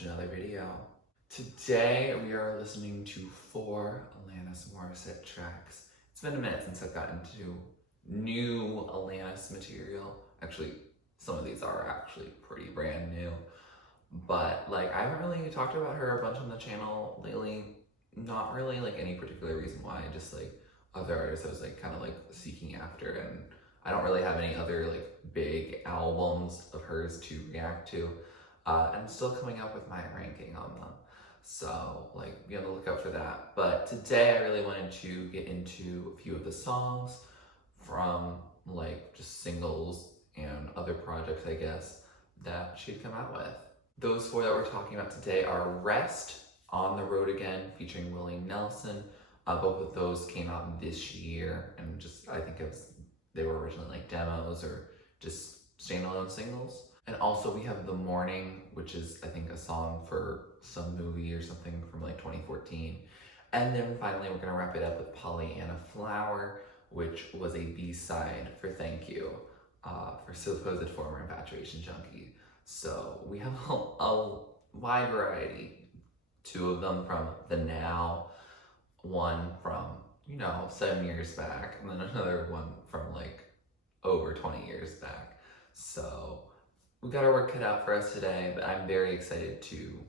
to another video. Today we are listening to 4 Alanis Morissette tracks. It's been a minute since I've gotten to new Alanis material. Actually, some of these are actually pretty brand new. But like, I haven't really talked about her a bunch on the channel lately. Not really like any particular reason why, just like other artists I was like kind of like seeking after, and I don't really have any other like big albums of hers to react to. I'm still coming up with my ranking on them, so like be on the lookout for that. But today I really wanted to get into a few of the songs from like just singles and other projects, I guess, that she'd come out with. Those 4 that we're talking about today are Rest, On the Road Again featuring Willie Nelson. Both of those came out this year, and just I think they were originally like demos or just standalone singles. And also we have The Morning, which is I think a song for some movie or something from like 2014. And then finally we're gonna wrap it up with Pollyanna Flower, which was a B-side for Thank You, for supposed former infatuation junkie. So we have a wide variety. 2 of them from the now, one from, 7 years back, and then another one from like over 20 years back. So we got our work cut out for us today, but I'm very excited to,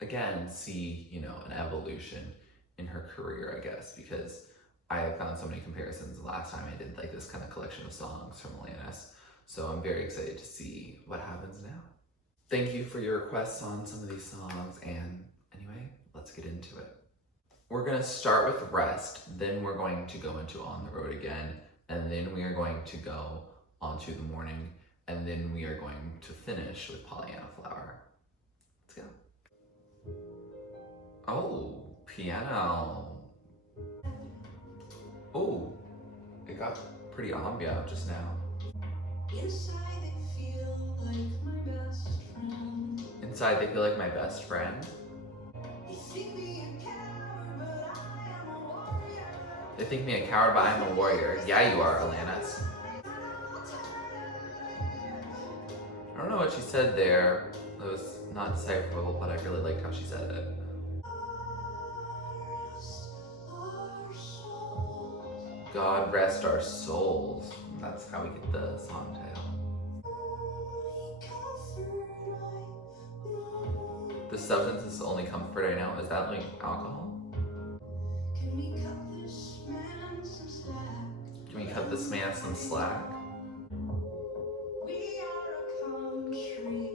again, see, an evolution in her career, I guess, because I have found so many comparisons the last time I did like this kind of collection of songs from Alanis. So I'm very excited to see what happens now. Thank you for your requests on some of these songs, and anyway, let's get into it. We're gonna start with Rest, then we're going to go into On the Road Again, and then we are going to go on to The Morning, and then we are going to finish with Pollyanna Flower. Let's go. Oh, piano. Oh, it got pretty ambient just now. Inside they feel like my best friend. Inside they feel like my best friend? They think me a coward, but I'm a warrior. Yeah, you are, Alanis. I don't know what she said there. It was not decipherable, but I really liked how she said it. God rest our souls. That's how we get the song title. The substance is the only comfort I know. Is that like alcohol? Can we cut this man some slack?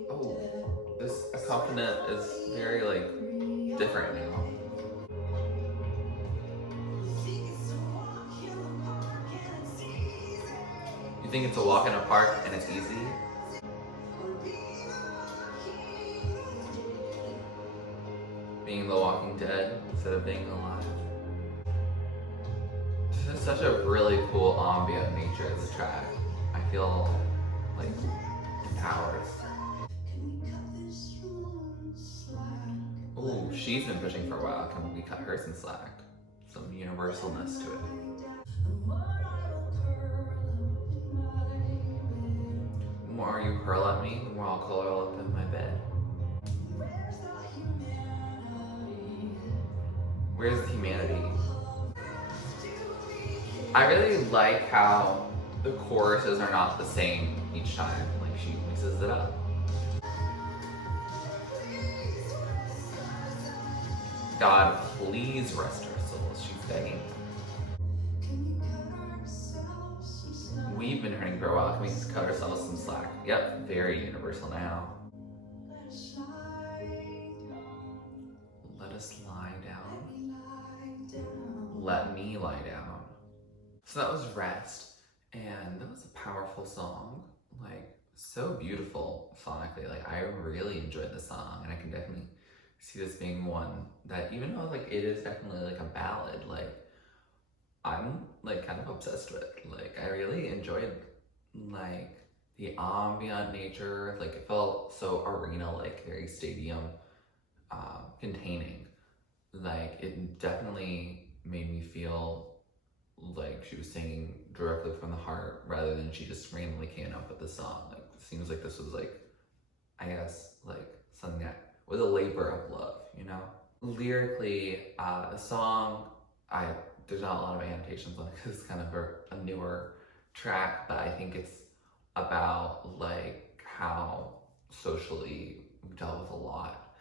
Oh, this accompaniment is very like different now. You think it's a walk in a park and it's easy? Being the Walking Dead instead of being alive. This is such a really cool ambient nature of the track. I feel like empowered. Oh, she's been pushing for a while. Can we cut her some slack? Some universalness to it. The more you curl at me, the more I'll curl up in my bed. Where's the humanity? I really like how the choruses are not the same each time. Like, she mixes it up. God, please rest our souls. She's begging. We've been hurting for a while. Can we just cut ourselves some slack? Yep, very universal now. Let us lie down. Let me lie down. So that was Rest, and that was a powerful song. Like, so beautiful sonically. Like, I really enjoyed the song, and I can definitely see this being one that, even though like it is definitely like a ballad, like I'm like kind of obsessed with. Like, I really enjoyed like the ambient nature. Like, it felt so arena, like very stadium containing. Like, it definitely made me feel like she was singing directly from the heart rather than she just randomly came up with the song. Like, it seems like this was like, I guess, like something that with a labor of love, you know? Lyrically, the song, there's not a lot of annotations on it because it's kind of a newer track, but I think it's about like how socially we've dealt with a lot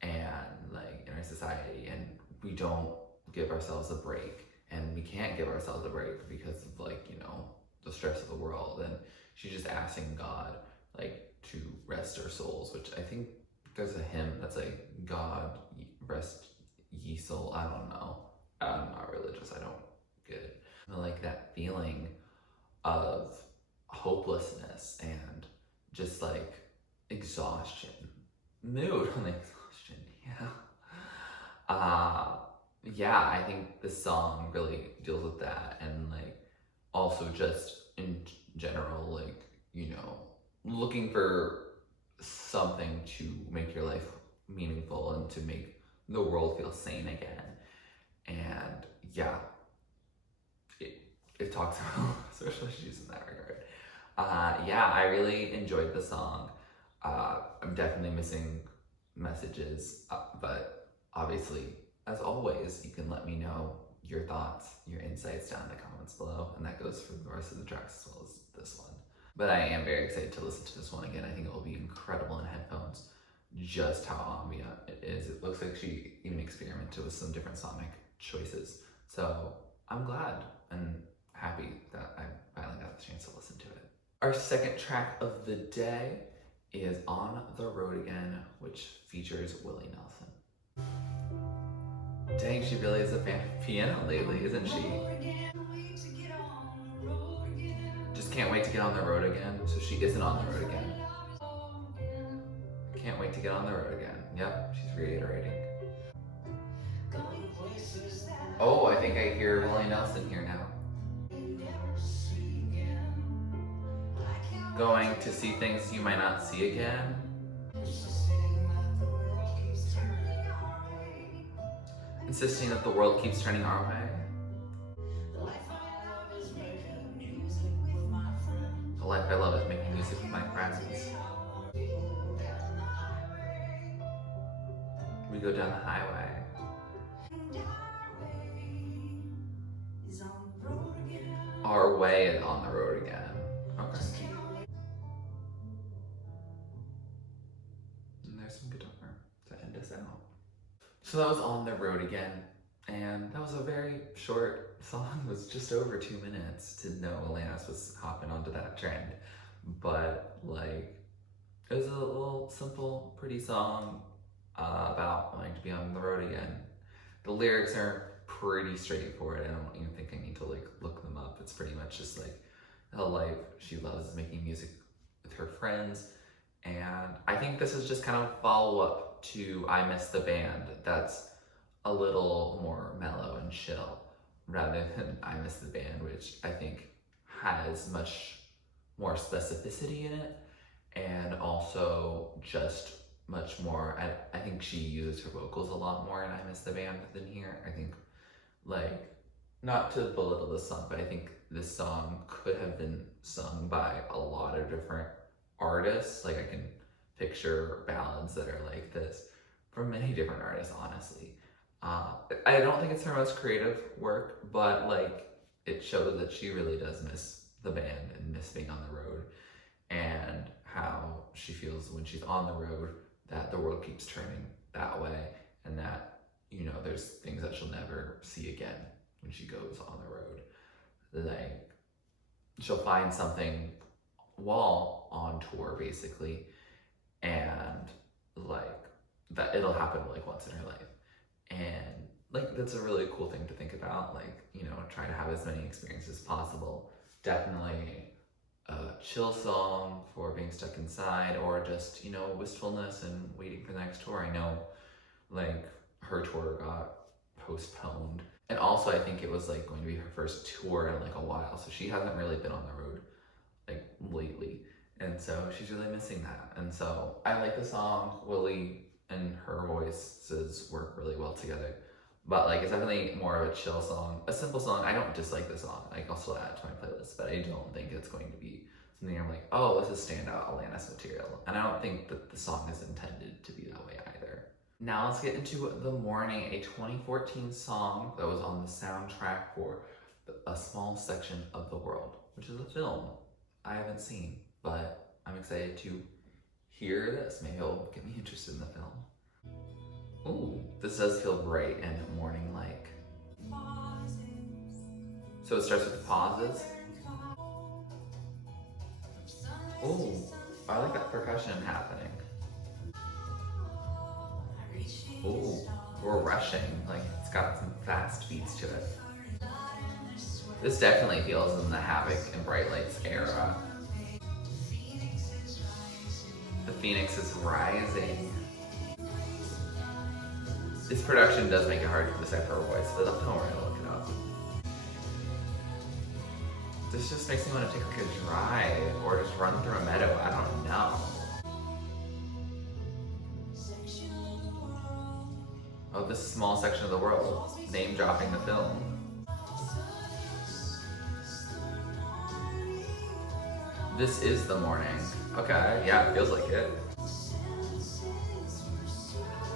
and like in our society, and we don't give ourselves a break, and we can't give ourselves a break because of like, you know, the stress of the world. And she's just asking God like to rest our souls, which I think there's a hymn that's like, God rest ye soul. I don't know, I'm not religious, I don't get it, but like that feeling of hopelessness and just like exhaustion, mood on exhaustion. Yeah, I think this song really deals with that, and like also just in general, like, you know, looking for something to make your life meaningful and to make the world feel sane again. And yeah, it talks about social issues in that regard. Yeah, I really enjoyed the song. I'm definitely missing messages, but obviously, as always, you can let me know your thoughts, your insights down in the comments below, and that goes for the rest of the tracks as well as this one. But I am very excited to listen to this one again. I think it will be incredible in headphones, just how ambient it is. It looks like she even experimented with some different sonic choices. So I'm glad and happy that I finally got the chance to listen to it. Our second track of the day is On the Road Again, which features Willie Nelson. Dang, she really is a fan of piano lately, isn't she? Just can't wait to get on the road again. So she isn't on the road again. Can't wait to get on the road again. Yep, she's reiterating. Oh, I think I hear Willie Nelson here now. Going to see things you might not see again. Insisting that the world keeps turning our way. The life I love is making music with my friends. We go down the highway. Our way is on the road again. Okay. And there's some guitar to end us out. So that was On the Road Again, and that was a very short song. It was just over 2 minutes to know Alanis was hopping onto that trend. But like, it was a little simple, pretty song about wanting to be on the road again. The lyrics are pretty straightforward. I don't even think I need to like look them up. It's pretty much just like the life she loves is making music with her friends. And I think this is just kind of a follow-up to I Miss the Band that's a little more mellow and chill rather than I Miss the Band, which I think has much more specificity in it, and also just much more, I think she uses her vocals a lot more in I Miss the Band than here. I think, like, not to belittle this song, but I think this song could have been sung by a lot of different artists. Like, I can picture ballads that are like this from many different artists, honestly. I don't think it's her most creative work, but like, it shows that she really does miss the band and miss being on the road, and how she feels when she's on the road that the world keeps turning that way, and that, you know, there's things that she'll never see again when she goes on the road. Like, she'll find something while on tour, basically, and like that it'll happen like once in her life. And like, that's a really cool thing to think about. Like, you know, try to have as many experiences as possible. Definitely a chill song for being stuck inside, or just, you know, wistfulness and waiting for the next tour. I know like her tour got postponed, and also I think it was like going to be her first tour in like a while, so she hasn't really been on the road like lately, and so she's really missing that. And so I like the song. Willie and her voices work really well together, but like, it's definitely more of a chill song, a simple song. I don't dislike the song. Like, I'll still add it to my playlist, but I don't think it's going to be And then you're like, oh, this is standout Alanis material. And I don't think that the song is intended to be that way either. Now let's get into The Morning, a 2014 song that was on the soundtrack for A Small Section of the World, which is a film I haven't seen, but I'm excited to hear this. Maybe it'll get me interested in the film. Ooh, this does feel bright and morning-like. So it starts with pauses. Ooh, I like that percussion happening. Ooh, we're rushing, like it's got some fast beats to it. This definitely feels in the Havoc and Bright Lights era. The Phoenix is rising. This production does make it hard to decipher her voice, but don't worry, I'll look it up. This just makes me want to take like a drive or just run through a meadow, I don't know. Oh, this small section of the world, name dropping the film. This is The Morning. Okay, yeah, it feels like it.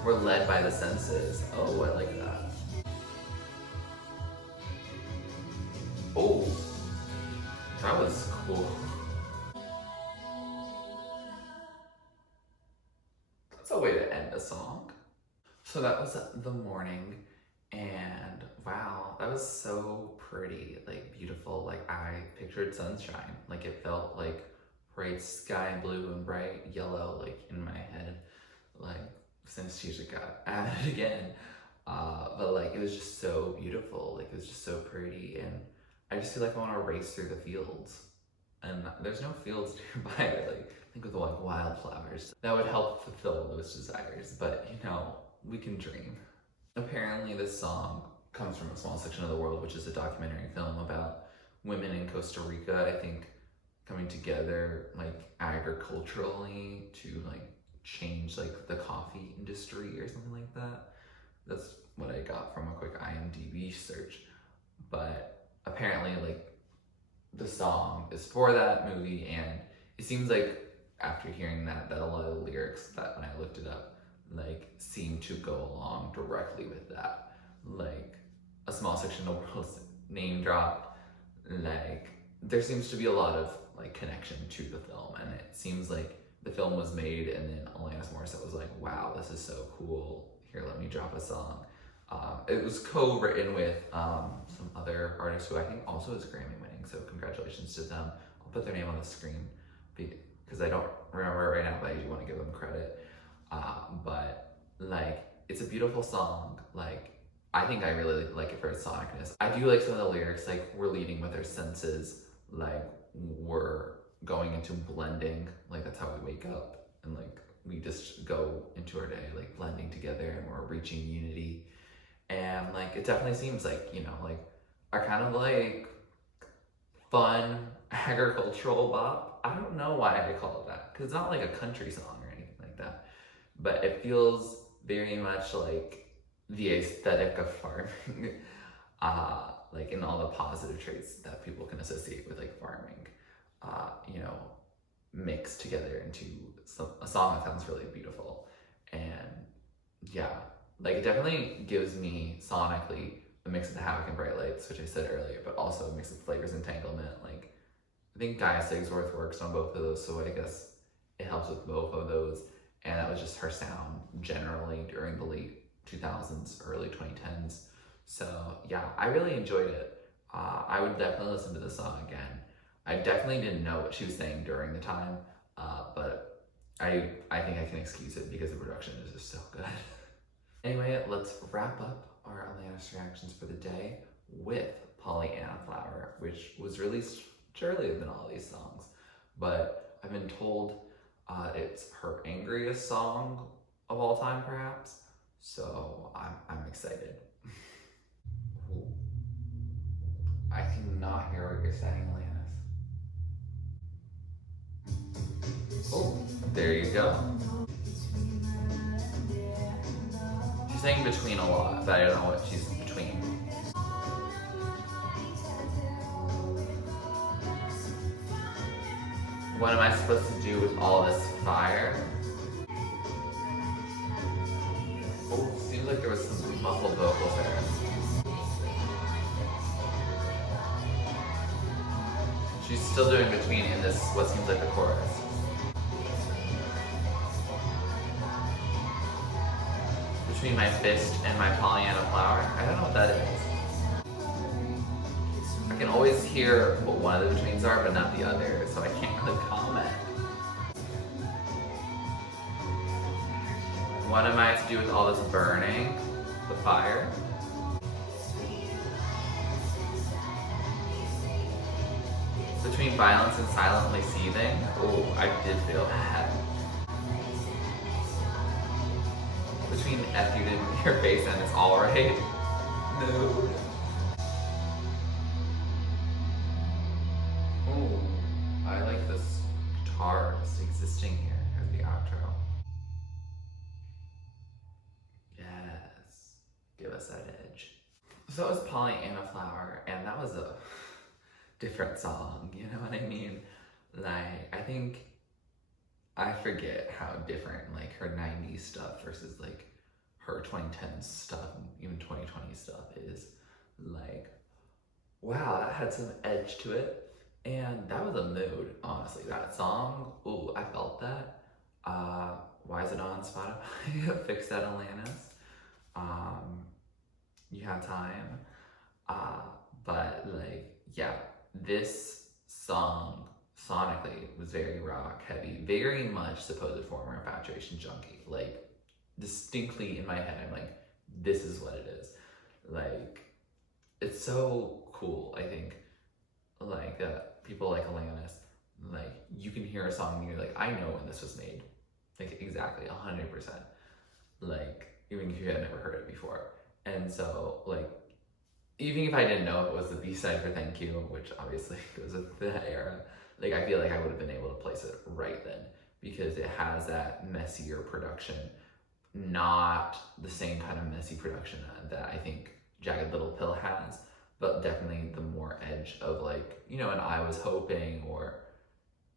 We're led by the senses. Oh, I like that. Oh, that was cool. That's a way to end a song. So that was The Morning, and wow, that was so pretty, like beautiful. Like I pictured sunshine, like it felt like bright sky blue and bright yellow, like in my head, like since Tisha got added again. But like it was just so beautiful, like it was just so pretty, and I just feel like I want to race through the fields. And there's no fields nearby, like think of the like wildflowers. That would help fulfill those desires, but you know, we can dream. Apparently this song comes from A Small Section of the World, which is a documentary film about women in Costa Rica, I think, coming together like agriculturally to like change like the coffee industry or something like that. That's what I got from a quick IMDb search. But apparently like the song is for that movie, and it seems like after hearing that a lot of the lyrics that when I looked it up like seem to go along directly with that. Like A Small Section of the World name dropped, like there seems to be a lot of like connection to the film, and it seems like the film was made and then Alanis Morissette was like, wow, this is so cool, here let me drop a song. It was co-written with some other artists who I think also is Grammy winning, so congratulations to them. I'll put their name on the screen because I don't remember it right now, but I do want to give them credit. But like it's a beautiful song. Like I think I really like it for its sonicness. I do like some of the lyrics, like we're leading with our senses, like we're going into blending, like that's how we wake up, and like we just go into our day like blending together, and we're reaching unity. And like it definitely seems like, you know, like a kind of like fun agricultural bop. I don't know why I call it that, because it's not like a country song or anything like that, but it feels very much like the aesthetic of farming, like in all the positive traits that people can associate with like farming, you know, mixed together into a song that sounds really beautiful. And yeah, like it definitely gives me sonically a mix of the Havoc and Bright Lights, which I said earlier, but also a mix of Flavor's Entanglement. Like I think Gaia Sigsworth works on both of those, so I guess it helps with both of those. And that was just her sound generally during the late 2000s, early 2010s. So yeah, I really enjoyed it. I would definitely listen to the song again. I definitely didn't know what she was saying during the time, but I think I can excuse it because the production is just so good. Anyway, let's wrap up our Alanis reactions for the day with Pollyanna Flower, which was released earlier than all these songs, but I've been told it's her angriest song of all time, perhaps. So I'm excited. Ooh. I cannot hear what you're saying, Alanis. Oh, there you go. She's saying between a lot, but I don't know what she's between. What am I supposed to do with all this fire? Oh, seems like there was some muffled vocals there. She's still doing between in this, what seems like the chorus. Between my fist and my Pollyanna flower. I don't know what that is. I can always hear what one of the betweens are, but not the other, so I can't really comment. What am I to do with all this burning? The fire? Between violence and silently seething? Oh, I did feel that. Between F you in your face and it's alright. No. Oh, I like this guitar just existing here as the outro. Yes. Give us that edge. So that was Pollyanna Flower, and that was a different song, you know what I mean? Like, I think I forget how different like her 90s stuff versus like her 2010s stuff, and even 2020 stuff is. Like, wow, that had some edge to it, and that was a mood, honestly. That song, ooh, I felt that. Why is it on Spotify? Fix that, Alanis. You have time. But like, yeah, this song sonically was very rock heavy, very much Supposed Former Infatuation Junkie. Like, distinctly in my head, I'm like, this is what it is. Like, it's so cool, I think. Like, people like Alanis, like, you can hear a song and you're like, I know when this was made. Like, exactly, 100%. Like, even if you had never heard it before. And so, like, even if I didn't know it was the B-side for Thank You, which obviously goes with that era, like, I feel like I would have been able to place it right then, because it has that messier production, not the same kind of messy production that I think Jagged Little Pill has, but definitely the more edge of, like, you know, and I Was Hoping, or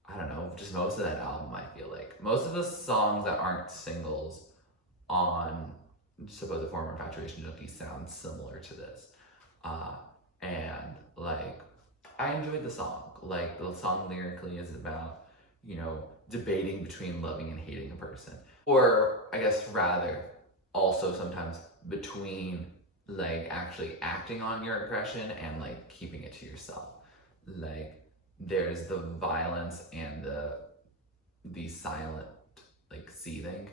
I don't know, just most of that album. I feel like most of the songs that aren't singles on Supposed Former Infatuation Junkie sound similar to this. And like, I enjoyed the song. Like, the song lyrically is about, you know, debating between loving and hating a person. Or I guess rather, also sometimes between like actually acting on your aggression and like keeping it to yourself. Like, there's the violence and the silent like seething,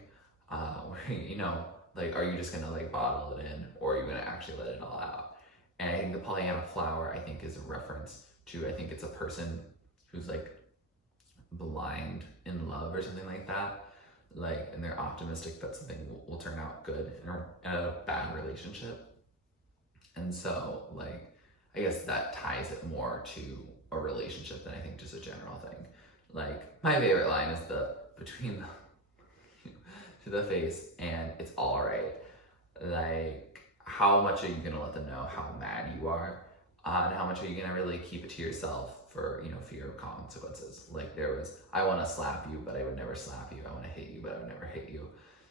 where, you know, like, are you just gonna like bottle it in, or are you gonna actually let it all out? And I think the Pollyanna Flower, I think, is a reference to, I think it's a person who's like blind in love or something like that. Like, and they're optimistic that something will turn out good in a bad relationship. And so, like, I guess that ties it more to a relationship than I think just a general thing. Like, my favorite line is the between the to the face and it's all right. Like, how much are you gonna let them know how mad you are? And how much are you gonna really keep it to yourself for, you know, fear of consequences? Like, there was, I wanna slap you, but I would never slap you. I wanna hit you, but I would never hit you.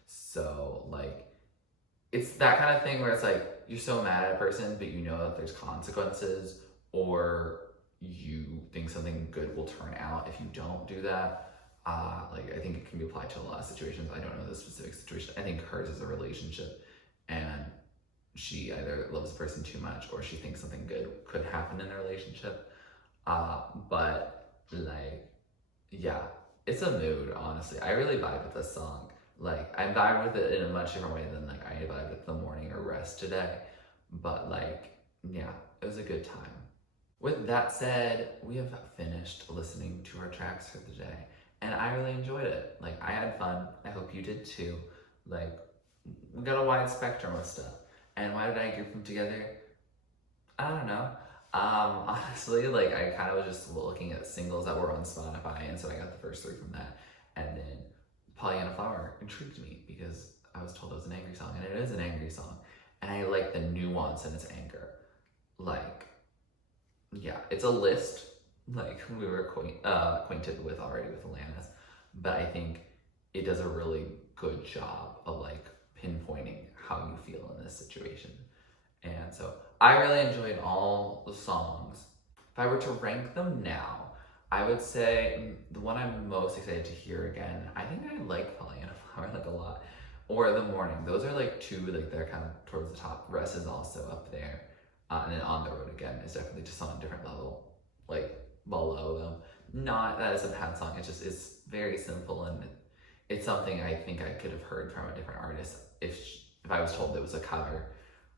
So, like, it's that kind of thing where it's like, you're so mad at a person, but you know that there's consequences, or you think something good will turn out if you don't do that. Like, I think it can be applied to a lot of situations. I don't know the specific situation. I think hers is a relationship, and she either loves a person too much, or she thinks something good could happen in the relationship. But like, yeah, it's a mood, honestly. I really vibe with this song. Like, I vibe with it in a much different way than like I vibe with The Morning or Rest today. But like, yeah, it was a good time. With that said, we have finished listening to our tracks for the day, and I really enjoyed it. Like, I had fun. I hope you did too. Like, we got a wide spectrum of stuff. And why did I group them together? I don't know. Honestly, like, I kind of was just looking at singles that were on Spotify, and so I got the first three from that. And then Pollyanna Flower intrigued me because I was told it was an angry song, and it is an angry song. And I like the nuance in its anger. Like, yeah, it's a list. like we were acquainted with already with Alanis, but I think it does a really good job of like pinpointing how you feel in this situation. And so I really enjoyed all the songs. If I were to rank them now, I would say the one I'm most excited to hear again, I think I like Pollyanna Flower like a lot, or The Morning. Those are like two, like they're kind of towards the top. Rest is also up there. And then On the Road Again is definitely just on a different level, like below them. Not that it's a bad song, it's very simple, and it's something I think I could have heard from a different artist. If I was told it was a cover,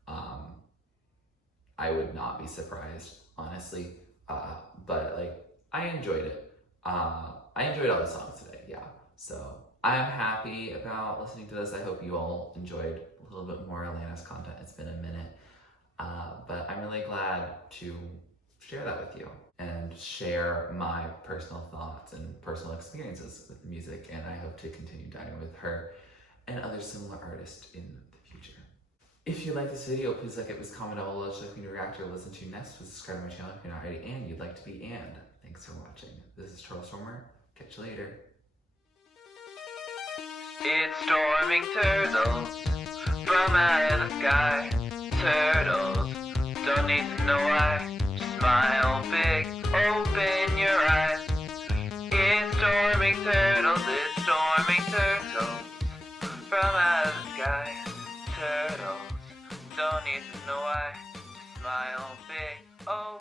I would not be surprised, honestly. But like, I enjoyed it. I enjoyed all the songs today, yeah. So I'm happy about listening to this. I hope you all enjoyed a little bit more Alanis content. It's been a minute. But I'm really glad to share that with you and share my personal thoughts and personal experiences with music, and I hope to continue diving with her and other similar artists in the future. If you like this video, please like it, please comment down below, let me know react or listen to next. Please subscribe to my channel if you're not already and you'd like to be. And thanks for watching. This is TurtleStormer. Catch you later. It's storming turtles from out of the sky. Turtles, don't need to know why. Just smile big, open your eyes. It's storming turtles from out of the sky. Turtles, don't need to know why. Just smile big, open